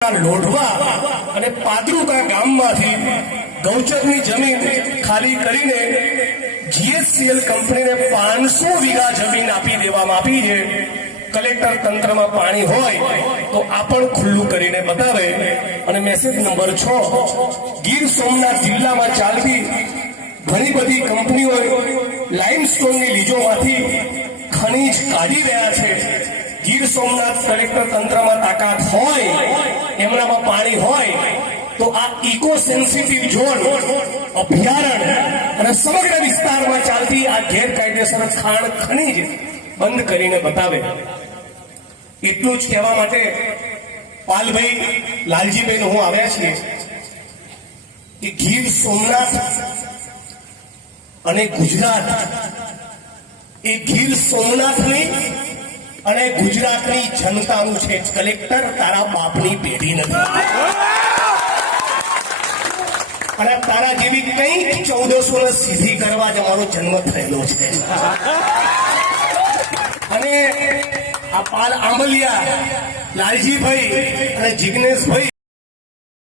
લોઢવા અને પાદરુકા ગામમાંથી ગૌચરની જમીન ખાલી કરીને જીએસસીએલ કંપનીને પાંચસો વીઘા જમીન આપી દેવામાં આપી છે. કલેક્ટર તંત્રમાં પાણી હોય તો આ પણ ખુલ્લું કરીને બતાવે. અને મેસેજ નંબર છ, ગીર સોમનાથ જિલ્લામાં ચાલતી ઘણી બધી કંપનીઓ લાઇમસ્ટોનની લીજોમાંથી ખનીજ કાઢી રહ્યા છે. ગીર સોમનાથ કલેક્ટર તંત્રમાં તાકાત હોય એમનામાં પાણી હોય તો આ ઇકો સેન્સિટિવ ઝોન અભયારણ્ય અને સમગ્ર વિસ્તારમાં ચાલતી આ ગેરકાયદેસર ખાણ ખનીજ બંધ કરીને બતાવે. એટલું જ કહેવા માટે પાલભાઈ લાલજીભાઈ હું આવ્યા છીએ કે ગીર સોમનાથ અને ગુજરાત એ ગીર સોમનાથની અને ગુજરાતની જનતાનું છે કલેક્ટર, તારા બાપની પેઢી નથી. અને તારા જેવી કંઈક ચૌદસો ને સીધી કરવા જ અમારો જન્મ થયેલો છે. અને આ પાલ આંબલિયા, લાલજીભાઈ અને જિગ્નેશભાઈ